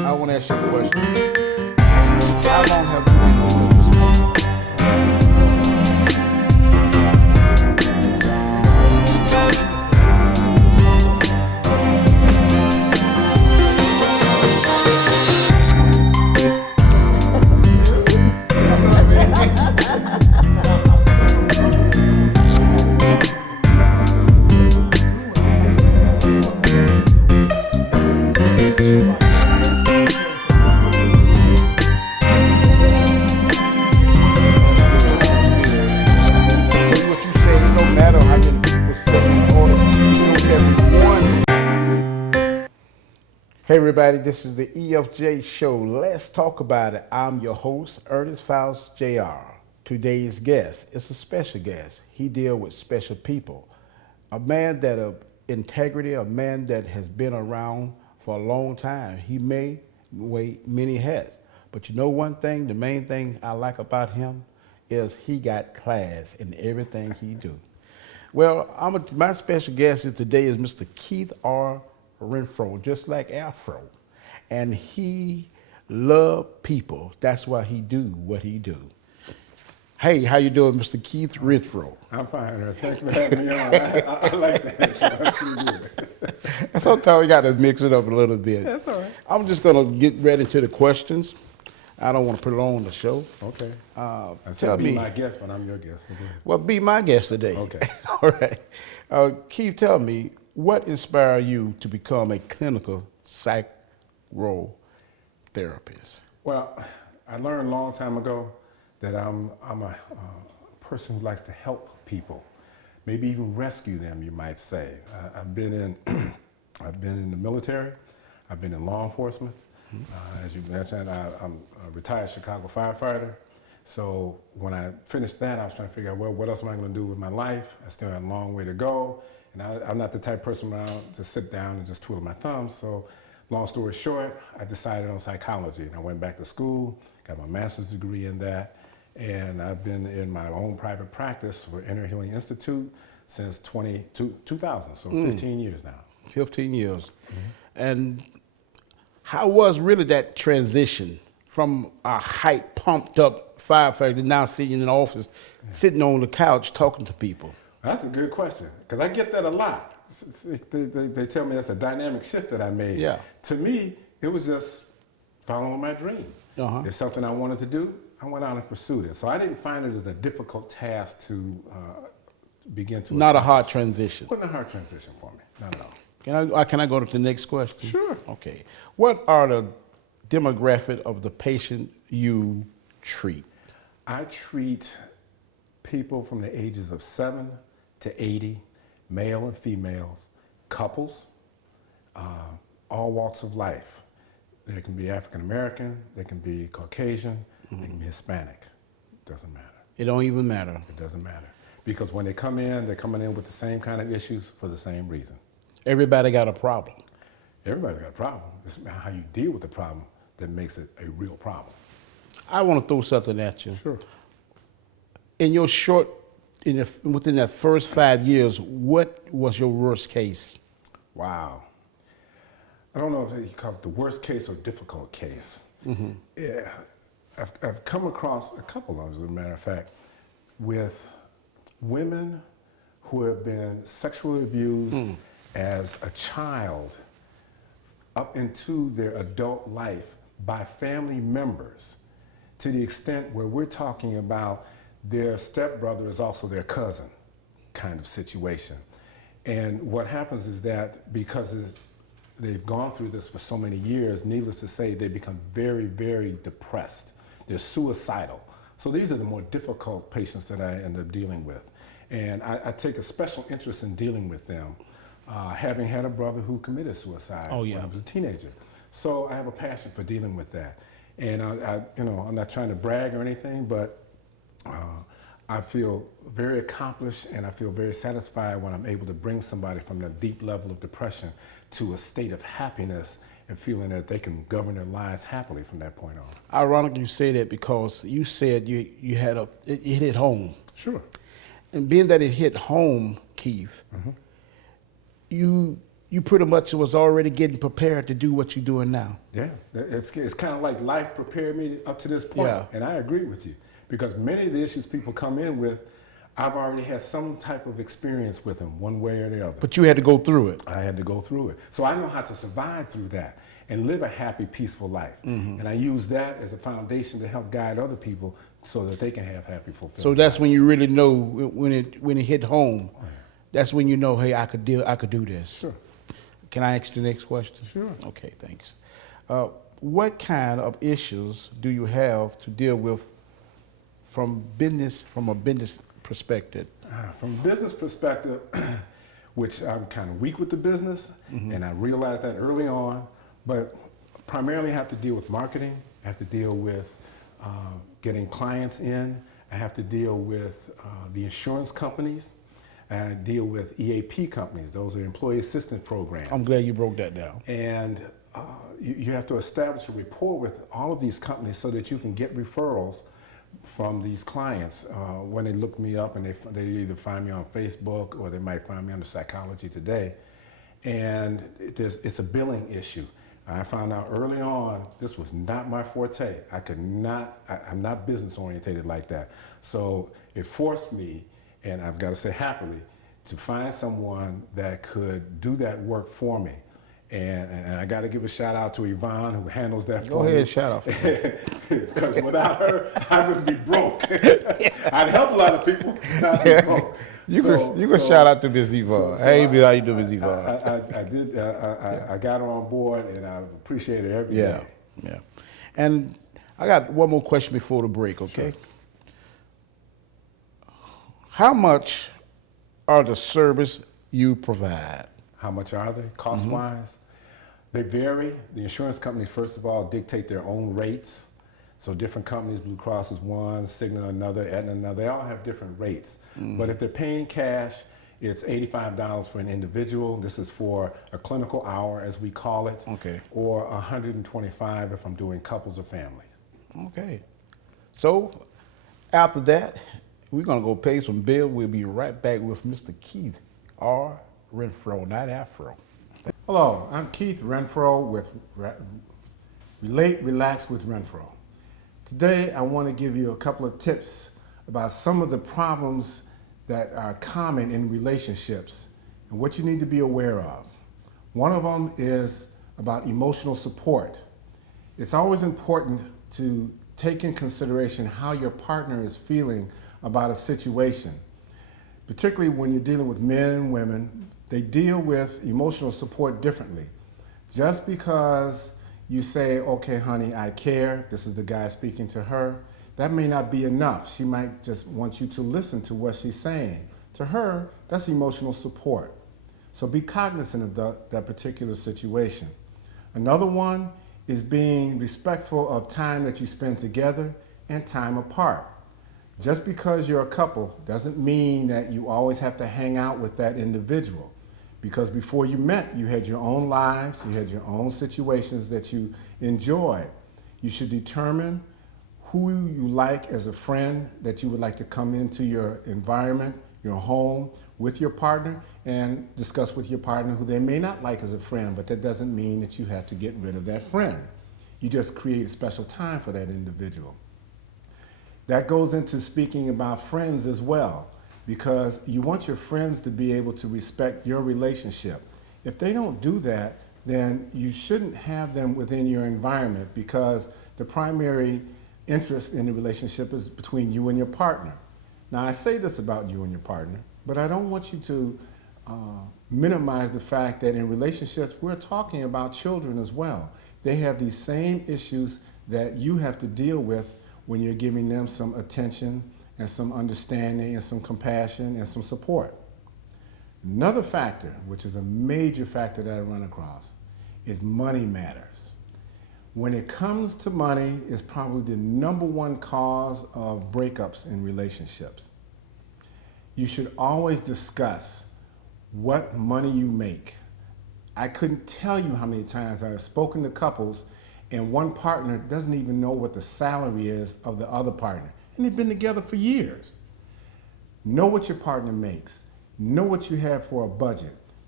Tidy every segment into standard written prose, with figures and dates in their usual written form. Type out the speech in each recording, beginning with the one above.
I want to ask you a question. How long have you been doing this? What you say, it don't matter how many people sit in order. You don't have one. Hey everybody, this is the EFJ Show. Let's talk about it. I'm your host, Earnest Faust Jr. Today's guest is a special guest. He deals with special people. A man that of integrity, a man that has been around for a long time. He may wear many hats, but you know one thing, the main thing I like about him is he got class in everything he do. Well, my special guest today is Mr. Keith R. Renfroe, just like Afro. And he love people. That's why he do what he do. Hey, how you doing, Mr. Keith Renfroe? I'm fine, Ernest. Thanks for having me on. I like that. That's pretty good. Sometimes we got to mix it up a little bit. That's all right. I'm just going to get right into the questions. I don't want to put it on the show. Okay. I Tell said be me. my guest, but I'm your guest. Okay. Well, be my guest today. Okay. All right. Keith, tell me, what inspired you to become a clinical psychotherapist? Well, I learned a long time ago that I'm a person who likes to help people, maybe even rescue them, you might say. I've been in the military. I've been in law enforcement. As you mentioned, I'm a retired Chicago firefighter. So when I finished that, I was trying to figure out, well, what else am I going to do with my life? I still have a long way to go. And I'm not the type of person around to sit down and just twiddle my thumbs. So long story short, I decided on psychology. And I went back to school, got my master's degree in that. And I've been in my own private practice for Inner Healing Institute since 2000, so 15 years now. 15 years. And how was really that transition from a hype, pumped up firefighter to now sitting in the office, sitting on the couch talking to people? That's a good question, because I get that a lot. They tell me that's a dynamic shift that I made. Yeah. To me, it was just following my dream. Uh-huh. It's something I wanted to do. I went out and pursued it. So I didn't find it as a difficult task to begin to. Not a hard transition. Wasn't a hard transition for me, not at all. Can I go to the next question? Sure. Okay. What are the demographic of the patient you treat? I treat people from the ages of 7 to 80, male and females, couples, all walks of life. They can be African American, they can be Caucasian, they can be Hispanic. Doesn't matter. It don't even matter. It doesn't matter. Because when they come in, they're coming in with the same kind of issues for the same reason. Everybody got a problem. Everybody's got a problem. It's how you deal with the problem that makes it a real problem. I want to throw something at you. Sure. In your within that first 5 years, what was your worst case? Wow. I don't know if you call it the worst case or difficult case. Mm-hmm. Yeah, I've come across a couple of them, as a matter of fact, with women who have been sexually abused as a child up into their adult life by family members, to the extent where we're talking about their stepbrother is also their cousin kind of situation. And what happens is that because they've gone through this for so many years, needless to say, they become very, very depressed. They're suicidal. So these are the more difficult patients that I end up dealing with. And I take a special interest in dealing with them, having had a brother who committed suicide when I was a teenager. So I have a passion for dealing with that. And I'm not trying to brag or anything, but I feel very accomplished and I feel very satisfied when I'm able to bring somebody from a deep level of depression to a state of happiness and feeling that they can govern their lives happily from that point on. Ironic you say that because you said you had it hit home. Sure. And being that it hit home, Keith, you you pretty much was already getting prepared to do what you're doing now. Yeah, it's kind of like life prepared me up to this point. Yeah. And I agree with you, because many of the issues people come in with, I've already had some type of experience with them, one way or the other. But you had to go through it. I had to go through it. So I know how to survive through that and live a happy, peaceful life. And I use that as a foundation to help guide other people so that they can have happy, fulfilled So that's lives. when you really know when it hit home. That's when you know, hey, I could do this. Sure. Can I ask the next question? Sure. Okay, thanks. What kind of issues do you have to deal with from a business perspective? From a business perspective, which I'm kind of weak with the business, and I realized that early on, but primarily I have to deal with marketing, I have to deal with getting clients in, I have to deal with the insurance companies, I deal with EAP companies, those are employee assistance programs. I'm glad you broke that down. And you have to establish a rapport with all of these companies so that you can get referrals from these clients when they look me up, and they either find me on Facebook or they might find me under Psychology Today. And it's a billing issue. I found out early on this was not my forte. I'm not business oriented like that. So it forced me, and I've got to say happily, to find someone that could do that work for me. And I got to give a shout out to Yvonne, who handles that for me. Go ahead, shout out. Because without her, I'd just be broke. I'd help a lot of people, but I'd be broke. You can shout out to Miss Yvonne. Hey, how you doing, Miss Yvonne? I got her on board, and I appreciate it every day. Yeah. And I got one more question before the break, okay? Sure. How much are the service you provide? How much are they, cost-wise? They vary. The insurance companies, first of all, dictate their own rates. So different companies, Blue Cross is one, Cigna another, Aetna another, they all have different rates. But if they're paying cash, it's $85 for an individual. This is for a clinical hour, as we call it. Okay. Or $125 if I'm doing couples or families. Okay. So after that, we're going to go pay some bill. We'll be right back with Mr. Keith R. Renfroe, not Afro. Hello, I'm Keith Renfroe with Relate, Relax with Renfroe. Today, I want to give you a couple of tips about some of the problems that are common in relationships and what you need to be aware of. One of them is about emotional support. It's always important to take in consideration how your partner is feeling about a situation. Particularly when you're dealing with men and women, they deal with emotional support differently. Just because you say, okay, honey, I care, this is the guy speaking to her, that may not be enough. She might just want you to listen to what she's saying. To her, that's emotional support. So be cognizant of that particular situation. Another one is being respectful of time that you spend together and time apart. Just because you're a couple doesn't mean that you always have to hang out with that individual. Because before you met, you had your own lives, you had your own situations that you enjoyed. You should determine who you like as a friend that you would like to come into your environment, your home, with your partner, and discuss with your partner who they may not like as a friend, but that doesn't mean that you have to get rid of that friend. You just create a special time for that individual. That goes into speaking about friends as well, because you want your friends to be able to respect your relationship. If they don't do that, then you shouldn't have them within your environment, because the primary interest in the relationship is between you and your partner. Now, I say this about you and your partner, but I don't want you to minimize the fact that in relationships, we're talking about children as well. They have these same issues that you have to deal with when you're giving them some attention and some understanding and some compassion and some support. Another factor, which is a major factor that I run across, is money matters. When it comes to money, it's probably the #1 cause of breakups in relationships. You should always discuss what money you make. I couldn't tell you how many times I've spoken to couples and one partner doesn't even know what the salary is of the other partner. And they've been together for years. Know what your partner makes. Know what you have for a budget.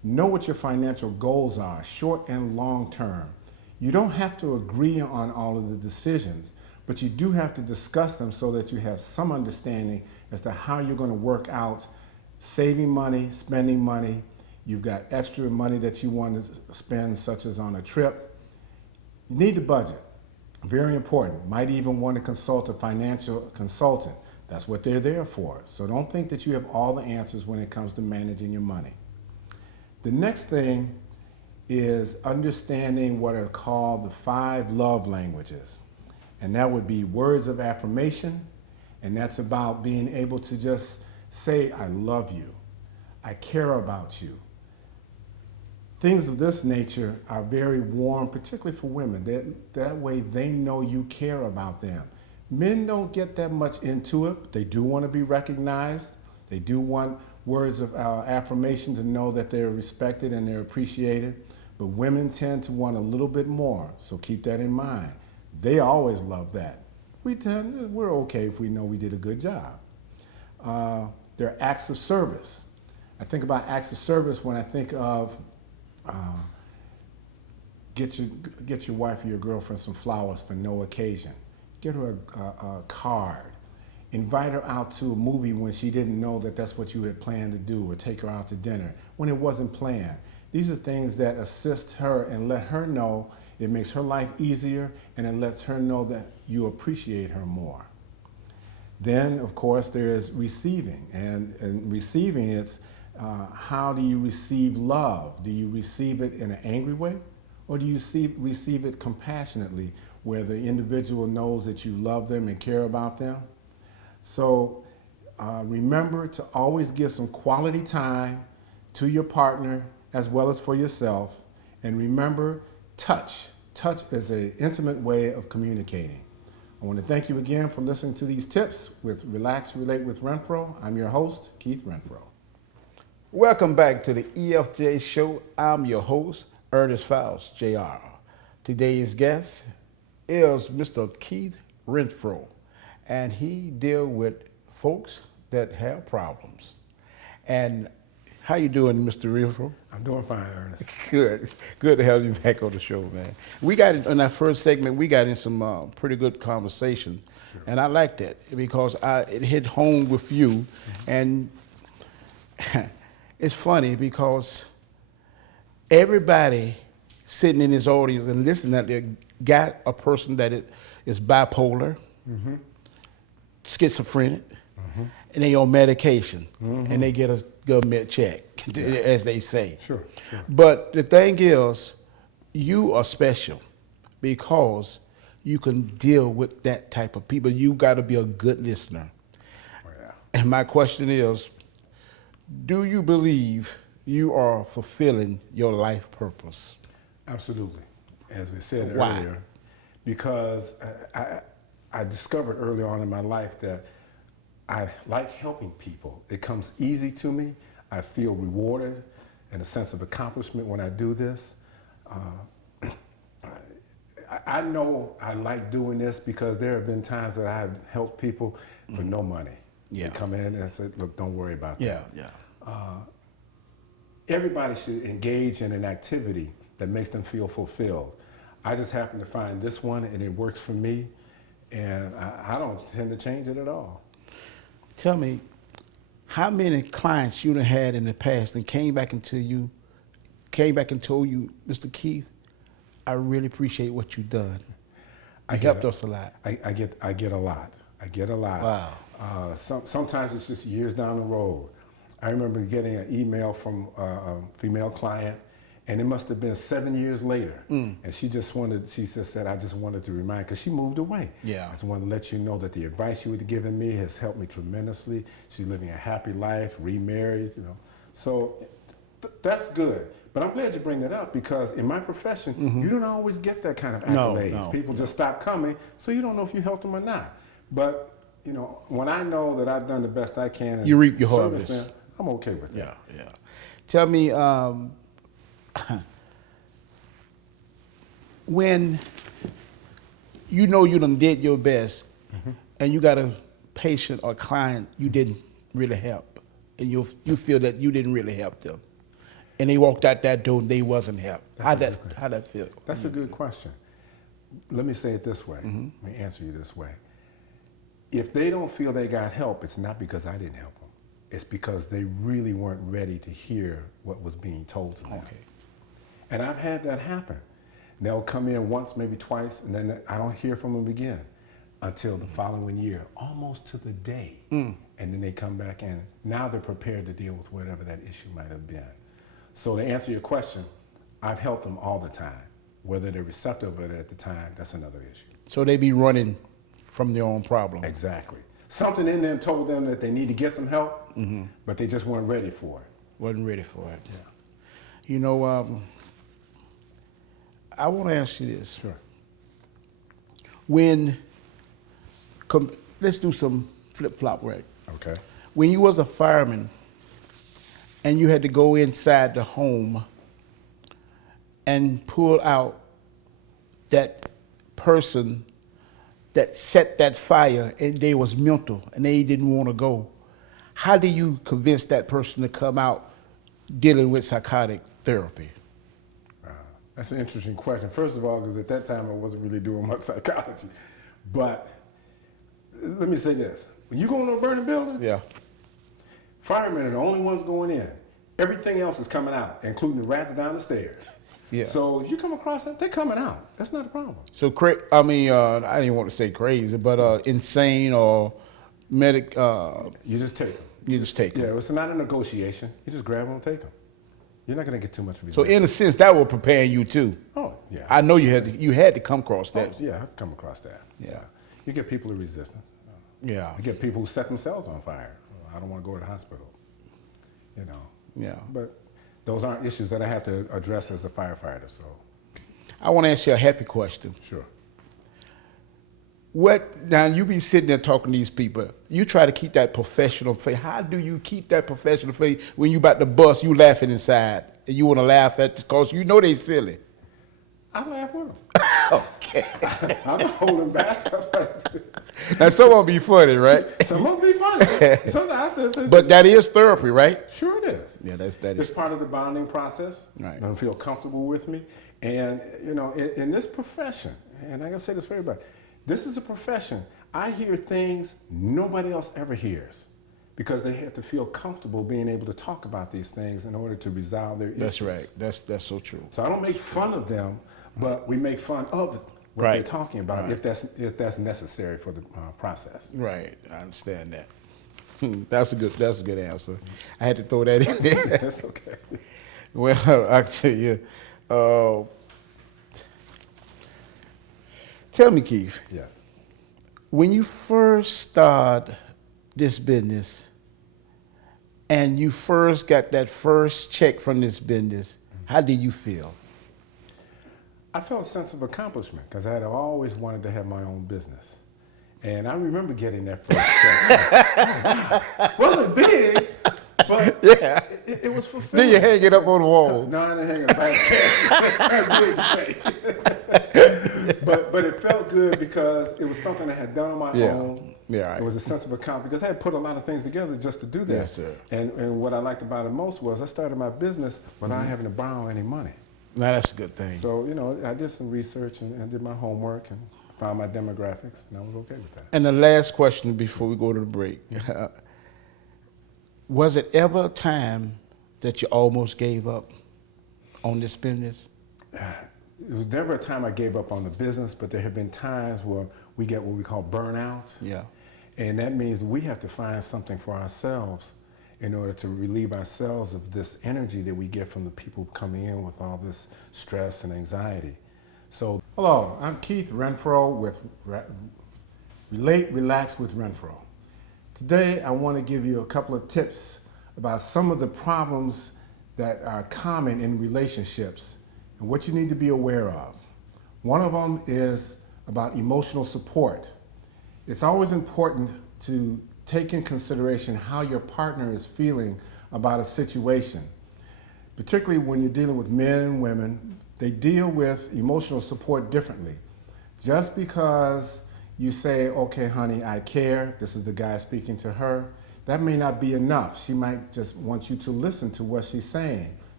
Know what your financial goals are, short and long term. You don't have to agree on all of the decisions, but you do have to discuss them so that you have some understanding as to how you're going to work out saving money, spending money. You've got extra money that you want to spend, such as on a trip. You need to budget. Very important. Might even want to consult a financial consultant. That's what they're there for. So don't think that you have all the answers when it comes to managing your money. The next thing is understanding what are called the 5 love languages. And that would be words of affirmation. And that's about being able to just say, I love you. I care about you. Things of this nature are very warm, particularly for women. That way they know you care about them. Men don't get that much into it. They do want to be recognized. They do want words of affirmation to know that they're respected and they're appreciated. But women tend to want a little bit more, so keep that in mind. They always love that. We're okay if we know we did a good job. There are acts of service. I think about acts of service when I think of get your wife or your girlfriend some flowers for no occasion. Get her a card. Invite her out to a movie when she didn't know that that's what you had planned to do, or take her out to dinner when it wasn't planned. These are things that assist her and let her know it makes her life easier, and it lets her know that you appreciate her more. Then, of course, there is receiving. And receiving, it's how do you receive love? Do you receive it in an angry way? Or do you receive it compassionately, where the individual knows that you love them and care about them? So remember to always give some quality time to your partner as well as for yourself. And remember, touch. Touch is an intimate way of communicating. I want to thank you again for listening to these tips with Relax, Relate with Renfroe. I'm your host, Keith Renfroe. Welcome back to the EFJ Show. I'm your host, Earnest Faust, Jr. Today's guest is Mr. Keith Renfroe, and he deals with folks that have problems. And how you doing, Mr. Renfroe? I'm doing fine, Ernest. Good. Good to have you back on the show, man. We got in that first segment, we got in some pretty good conversation. Sure. And I like that because it hit home with you. And it's funny because everybody sitting in this audience and listening out there got a person that is bipolar, schizophrenic, and they on medication, and they get a government check, as they say. Sure. But the thing is, you are special because you can deal with that type of people. You got to be a good listener. Oh, yeah. And my question is, do you believe you are fulfilling your life purpose? Absolutely. As we said Why? earlier, because I discovered early on in my life that I like helping people. It comes easy to me. I feel rewarded and a sense of accomplishment when I do this. I know I like doing this because there have been times that I have helped people for no money. Yeah. They come in and say, look, don't worry about that. Yeah. Everybody should engage in an activity that makes them feel fulfilled. I just happen to find this one and it works for me, and I don't tend to change it at all. Tell me, how many clients you done had in the past and came back and told you, Mr. Keith, I really appreciate what you've done. You helped us a lot. I get a lot. I get a lot. Wow. Sometimes it's just years down the road. I remember getting an email from a female client, and it must have been 7 years later. And she just said, I just wanted to remind, because she moved away. Yeah. I just wanted to let you know that the advice you had given me has helped me tremendously. She's living a happy life, remarried, So that's good. But I'm glad you bring that up, because in my profession, you don't always get that kind of accolades. No, People just stop coming, so you don't know if you helped them or not. But, when I know that I've done the best I can and you reap your service harvest. them, I'm okay with that. Yeah. Tell me, when you know you done did your best, and you got a patient or client you didn't really help, and you feel that you didn't really help them, and they walked out that door and they wasn't helped. How that feel? That's a good question. Let me say it this way. Let me answer you this way. If they don't feel they got help, it's not because I didn't help them. It's because they really weren't ready to hear what was being told to them. Okay. And I've had that happen. They'll come in once, maybe twice, and then I don't hear from them again until the following year, almost to the day. And then they come back and now they're prepared to deal with whatever that issue might have been. So to answer your question, I've helped them all the time. Whether they're receptive of it at the time, that's another issue. So they be running from their own problem. Exactly. Something in them told them that they need to get some help, but they just weren't ready for it. Wasn't ready for it. Yeah. You know, I want to ask you this. Sure. Let's do some flip-flop right. Okay. When you was a fireman and you had to go inside the home and pull out that person that set that fire and they was mental and they didn't want to go, how do you convince that person to come out dealing with psychotic therapy? That's an interesting question. First of all, because at that time I wasn't really doing much psychology. But let me say this. When you go into a burning building, Yeah. firemen are the only ones going in. Everything else is coming out, including the rats down the stairs. Yeah. So if you come across them, they're coming out. That's not a problem. So, I didn't want to say crazy, but insane or medic, You just take them. you just take them. Yeah, it's not a negotiation. You just grab them and take them. You're not going to get too much resistance. So in a sense, that will prepare you too. Oh, yeah. I know you had to come across that. Oh, yeah, I've come across that. Yeah. You get people who are resistant. Yeah. You get people who set themselves on fire. I don't want to go to the hospital. You know. Yeah. But those aren't issues that I have to address as a firefighter, so. I want to ask you a happy question. Sure. Now you be sitting there talking to these people. You try to keep that professional face. How do you keep that professional face when you about to bust? You laughing inside, and you want to laugh at because you know they silly. I laugh with them. Okay. I'm not holding back. Now some of them be funny, right? Some of them be funny. Sometimes But that is therapy, right? sure it is. Yeah, that It's is. part of the bonding process. Right. They feel comfortable with me. And, you know, in this profession, and I gotta say this for everybody, this is a profession. I hear things nobody else ever hears because they have to feel comfortable being able to talk about these things in order to resolve their issues. That's right. That's so true. So I don't make fun of them, but we make fun of what Right. they're talking about Right. if that's necessary for the process. Right. I understand that. That's a good answer. I had to throw that in there. That's okay. Well, I tell you. Tell me, Keith, Yes. when you first started this business and you first got that first check from this business, how did you feel? I felt a sense of accomplishment because I had always wanted to have my own business. And I remember getting that first check. Wasn't big, but Yeah. it was fulfilling. Then you hang it up on the wall. No, I didn't hang it back. But it felt good because it was something I had done on my Yeah. own. Yeah, right. It was a sense of accomplishment because I had put a lot of things together just to do that. Yes, sir. And what I liked about it most was I started my business without having to borrow any money. Now that's a good thing. So, you know, I did some research and did my homework and found my demographics, and I was okay with that. And the last question before we go to the break. Was it ever a time that you almost gave up on this business? It was never a time I gave up on the business, but there have been times where we get what we call burnout. Yeah. And that means we have to find something for ourselves in order to relieve ourselves of this energy that we get from the people coming in with all this stress and anxiety. So, hello, I'm Keith Renfroe with Relate, Relax with Renfroe. Today, I want to give you a couple of tips about some of the problems that are common in relationships and what you need to be aware of. One of them is about emotional support. It's always important to take in consideration how your partner is feeling about a situation. Particularly when you're dealing with men and women, they deal with emotional support differently. Just because you say, okay, honey, I care, this is the guy speaking to her, that may not be enough. She might just want you to listen to what she's saying.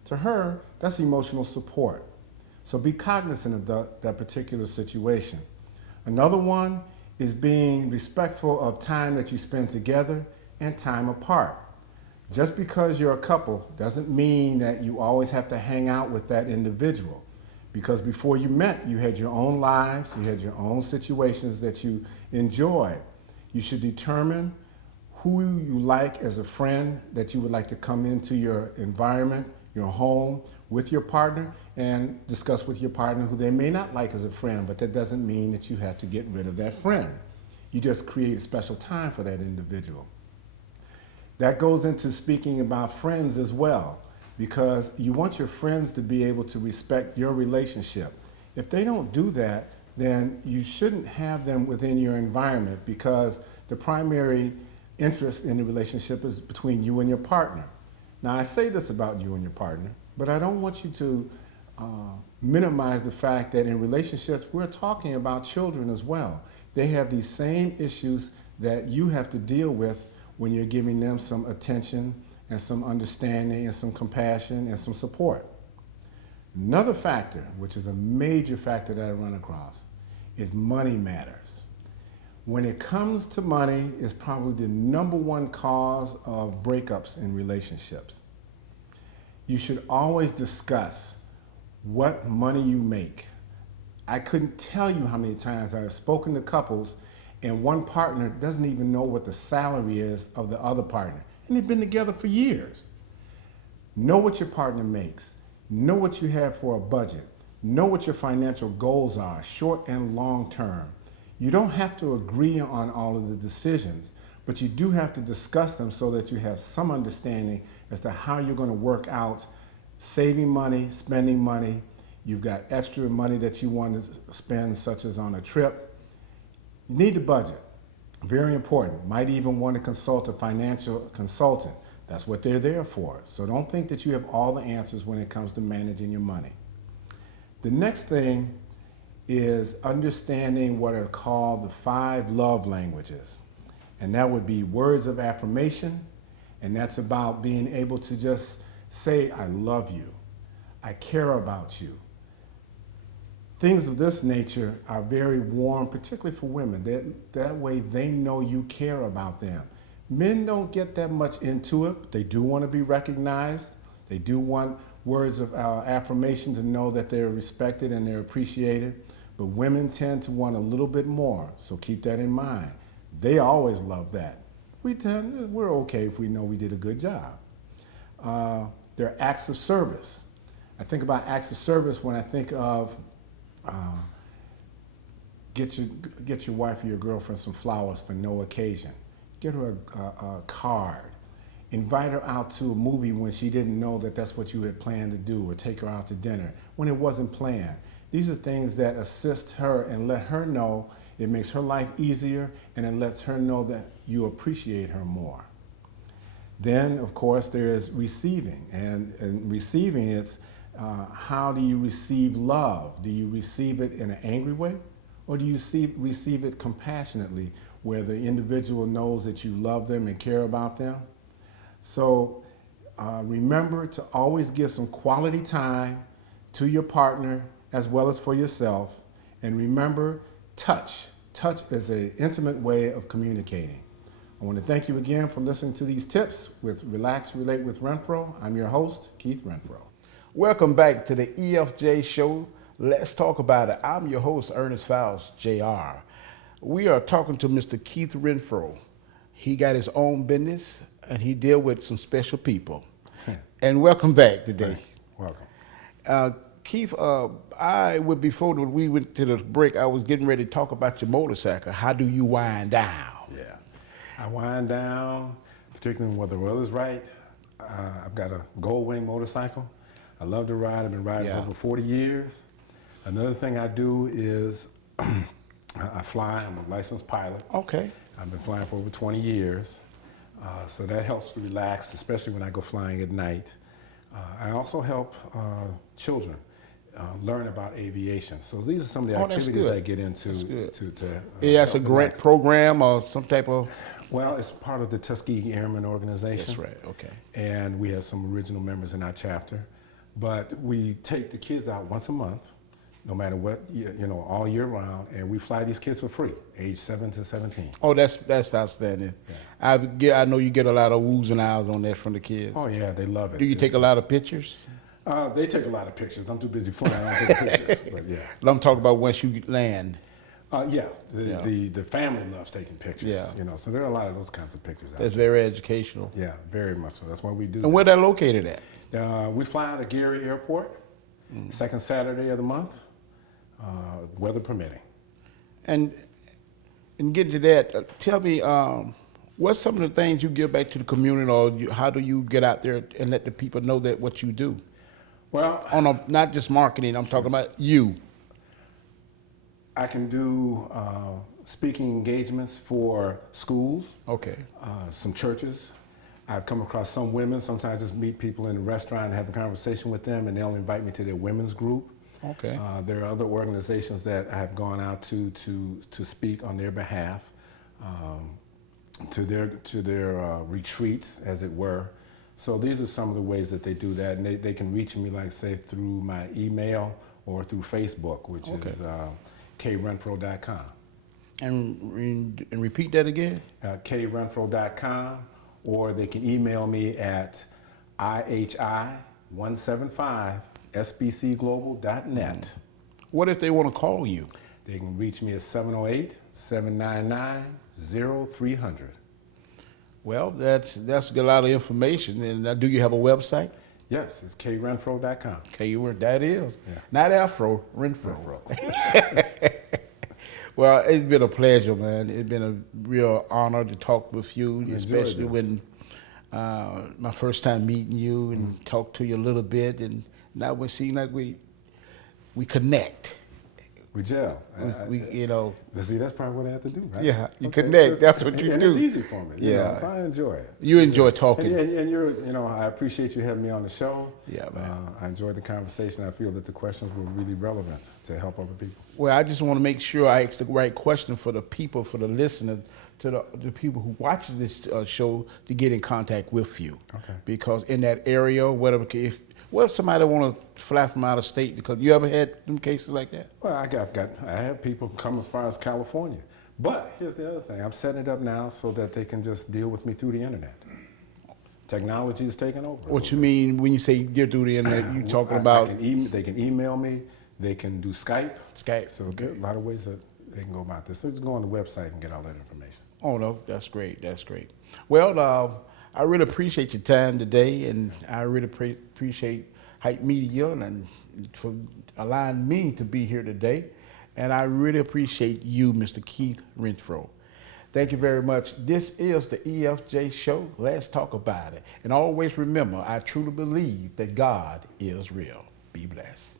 To her, that's emotional support. So be cognizant of that particular situation. Another one is being respectful of time that you spend together and time apart. Just because you're a couple doesn't mean that you always have to hang out with that individual. Because before you met, you had your own lives, you had your own situations that you enjoyed. You should determine who you like as a friend that you would like to come into your environment, your home, with your partner, and discuss with your partner who they may not like as a friend, but that doesn't mean that you have to get rid of that friend. You just create a special time for that individual. That goes into speaking about friends as well, because you want your friends to be able to respect your relationship. If they don't do that, then you shouldn't have them within your environment, because the primary interest in the relationship is between you and your partner. Now, I say this about you and your partner, but I don't want you to minimize the fact that in relationships, we're talking about children as well. They have these same issues that you have to deal with when you're giving them some attention and some understanding and some compassion and some support. Another factor, which is a major factor that I run across, is money matters. When it comes to money, it's probably the number one cause of breakups in relationships. You should always discuss what money you make. I couldn't tell you how many times I have spoken to couples and one partner doesn't even know what the salary is of the other partner. And they've been together for years. Know what your partner makes. Know what you have for a budget. Know what your financial goals are, short and long term. You don't have to agree on all of the decisions, but you do have to discuss them so that you have some understanding as to how you're going to work out saving money, spending money. You've got extra money that you want to spend, such as on a trip. You need to budget. Very important. Might even want to consult a financial consultant. That's what they're there for. So don't think that you have all the answers when it comes to managing your money. The next thing is understanding what are called the 5 love languages. And that would be words of affirmation. And that's about being able to just say, I love you. I care about you. Things of this nature are very warm, particularly for women. That way they know you care about them. Men don't get that much into it. They do want to be recognized. They do want words of affirmation to know that they're respected and they're appreciated. But women tend to want a little bit more, so keep that in mind. They always love that. We're okay if we know we did a good job. There are acts of service. I think about acts of service when I think of get your wife or your girlfriend some flowers for no occasion. Get her a card. Invite her out to a movie when she didn't know that that's what you had planned to do, or take her out to dinner when it wasn't planned. These are things that assist her and let her know it makes her life easier, and it lets her know that you appreciate her more. Then, of course, there is receiving. And receiving, it's how do you receive love? Do you receive it in an angry way? Or do you receive it compassionately, where the individual knows that you love them and care about them? So remember to always give some quality time to your partner as well as for yourself. And remember, touch. Touch is an intimate way of communicating. I want to thank you again for listening to these tips with Relax, Relate with Renfroe. I'm your host, Keith Renfroe. Welcome back to the EFJ Show. Let's talk about it. I'm your host, Earnest Faust, Jr. We are talking to Mr. Keith Renfroe. He got his own business, and he deals with some special people. And welcome back today. Welcome. Keith, before we went to the break, I was getting ready to talk about your motorcycle. How do you wind down? Yeah, I wind down, particularly when the weather's right. I've got a gold wing motorcycle. I love to ride. I've been riding for over 40 years. Another thing I do is I fly. I'm a licensed pilot. Okay. I've been flying for over 20 years. So that helps to relax, especially when I go flying at night. I also help children learn about aviation. So these are some of the activities I get into. That's a grant program or some type of? Well, it's part of the Tuskegee Airmen organization. That's right, okay. And we have some original members in our chapter. But we take the kids out once a month, no matter what, all year round, and we fly these kids for free, age 7 to 17. Oh, that's outstanding. Yeah. I know you get a lot of woos and ahs on that from the kids. Oh yeah, they love it. Do you take a lot of pictures? They take a lot of pictures. I'm too busy flying. I don't take pictures, but yeah. But I'm talking about once you land. The family loves taking pictures. Yeah. So there are a lot of those kinds of pictures out That's there. very educational. Yeah, very much so. That's why we do. And where they're located at? We fly out of Gary Airport, second Saturday of the month, weather permitting. And getting to that, tell me, what's some of the things you give back to the community, or how do you get out there and let the people know that what you do? Well, Not just marketing, I'm talking about you. I can do speaking engagements for schools, Okay. some churches. I've come across some women. Sometimes just meet people in a restaurant and have a conversation with them, and they'll invite me to their women's group. Okay. There are other organizations that I have gone out to speak on their behalf, to their retreats, as it were. So these are some of the ways that they do that, and they can reach me, like say, through my email or through Facebook, which is KRenfroe.com. And repeat that again? KRenfroe.com, or they can email me at ihi175sbcglobal.net. What if they want to call you? They can reach me at 708-799-0300. Well, that's a lot of information. And do you have a website? Yes, it's KRenfroe.com. That is. Yeah. Not Afro, Renfroe. Well, it's been a pleasure, man. It's been a real honor to talk with you, especially when my first time meeting you and talk to you a little bit, and now we seem like we connect. We gel. See, that's probably what I have to do, right? Yeah, you connect. That's what you and do. It's easy for me. Yeah. So I enjoy it. You enjoy talking. And you're, I appreciate you having me on the show. Yeah, man. I enjoyed the conversation. I feel that the questions were really relevant to help other people. Well, I just want to make sure I ask the right question for the people, for the listeners, to the people who watch this show to get in contact with you. Okay. Because in that area, what if somebody want to fly from out of state? Because you ever had them cases like that? Well, I have people come as far as California. But here's the other thing. I'm setting it up now so that they can just deal with me through the internet. Technology is taking over. What you mean when you say deal through the internet? You talking about? They can email me. They can do Skype. Skype. So there are a lot of ways that they can go about this. So just go on the website and get all that information. Oh, no, that's great. That's great. Well, I really appreciate your time today, and I really appreciate Hype Media and for allowing me to be here today. And I really appreciate you, Mr. Keith Renfroe. Thank you very much. This is the EFJ Show. Let's talk about it. And always remember, I truly believe that God is real. Be blessed.